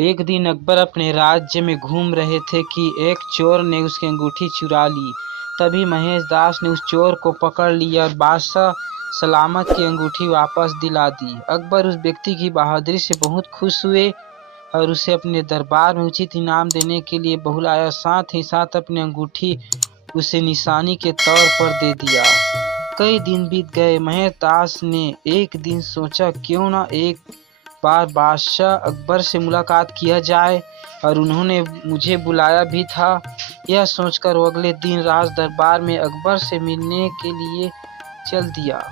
एक दिन अकबर अपने राज्य में घूम रहे थे कि एक चोर ने उसकी अंगूठी चुरा ली। तभी महेश दास ने उस चोर को पकड़ लिया और बादशाह सलामत की अंगूठी वापस दिला दी। अकबर उस व्यक्ति की बहादुरी से बहुत खुश हुए और उसे अपने दरबार में उचित इनाम देने के लिए बुलाया। साथ ही साथ अपनी अंगूठी उसे निशानी के तौर पर दे दिया। कई दिन बीत गए। महेश दास ने एक दिन सोचा क्यों न एक बार बादशाह अकबर से मुलाकात किया जाए, और उन्होंने मुझे बुलाया भी था। यह सोचकर वो अगले दिन राज दरबार में अकबर से मिलने के लिए चल दिया।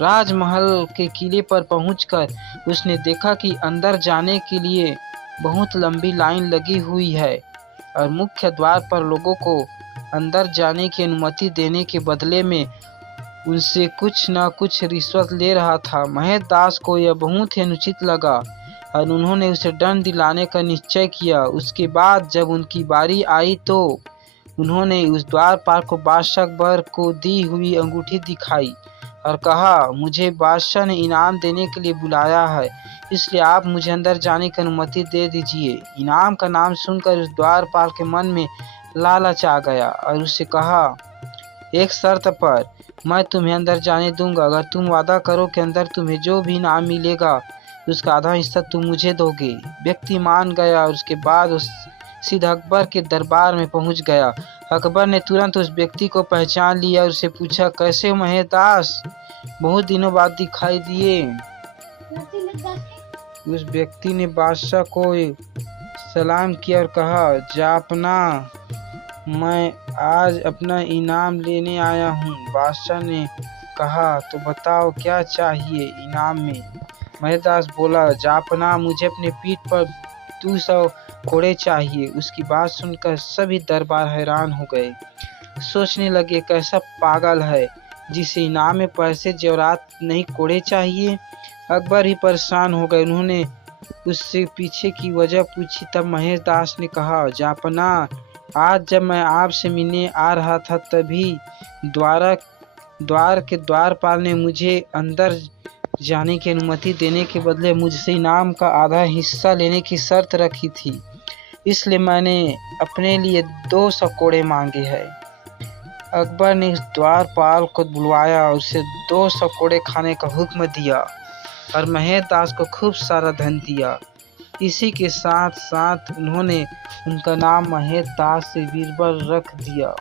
राजमहल के किले पर पहुंचकर उसने देखा कि अंदर जाने के लिए बहुत लंबी लाइन लगी हुई है और मुख्य द्वार पर लोगों को अंदर जाने की अनुमति देने के बदले में उनसे कुछ न कुछ रिश्वत ले रहा था। महेश दास को यह बहुत ही अनुचित लगा और उन्होंने उसे दंड दिलाने का निश्चय किया। उसके बाद जब उनकी बारी आई तो उन्होंने उस द्वारपाल को बादशाह अकबर को दी हुई अंगूठी दिखाई और कहा, मुझे बादशाह ने इनाम देने के लिए बुलाया है, इसलिए आप मुझे अंदर जाने की अनुमति दे दीजिए। इनाम का नाम सुनकर उस द्वारपाल के मन में लालच आ गया और उससे कहा, एक शर्त पर मैं तुम्हें अंदर जाने दूंगा। अगर तुम वादा करो कि अंदर तुम्हें जो भी इनाम मिलेगा उसका आधा हिस्सा तुम मुझे दोगे। व्यक्ति मान गया और उसके बाद उस सीधा अकबर के दरबार में पहुंच गया। अकबर ने तुरंत उस व्यक्ति को पहचान लिया और उससे पूछा, कैसे हो महेश दास, बहुत दिनों बाद दिखाई दिए। उस व्यक्ति ने बादशाह को सलाम किया और कहा, जापना, मैं आज अपना इनाम लेने आया हूँ। बादशाह ने कहा, तो बताओ क्या चाहिए इनाम में। महेश दास बोला, जापना, मुझे अपने पीठ पर 200 कोड़े चाहिए। उसकी बात सुनकर सभी दरबार हैरान हो गए। सोचने लगे, कैसा पागल है जिसे इनाम में पैसे जेवरात नहीं कोड़े चाहिए। अकबर ही परेशान हो गए। उन्होंने उससे पीछे की वजह पूछी। तब महेश दास ने कहा, जापना, आज जब मैं आपसे मिलने आ रहा था तभी द्वार के द्वारपाल ने मुझे अंदर जाने की अनुमति देने के बदले मुझसे इनाम का आधा हिस्सा लेने की शर्त रखी थी, इसलिए मैंने अपने लिए 200 कोड़े मांगे हैं। अकबर ने उस द्वारपाल को बुलवाया और उसे 200 कोड़े खाने का हुक्म दिया और महेश दास को खूब सारा धन दिया। इसी के साथ साथ उन्होंने उनका नाम महेश दास से बीरबल रख दिया।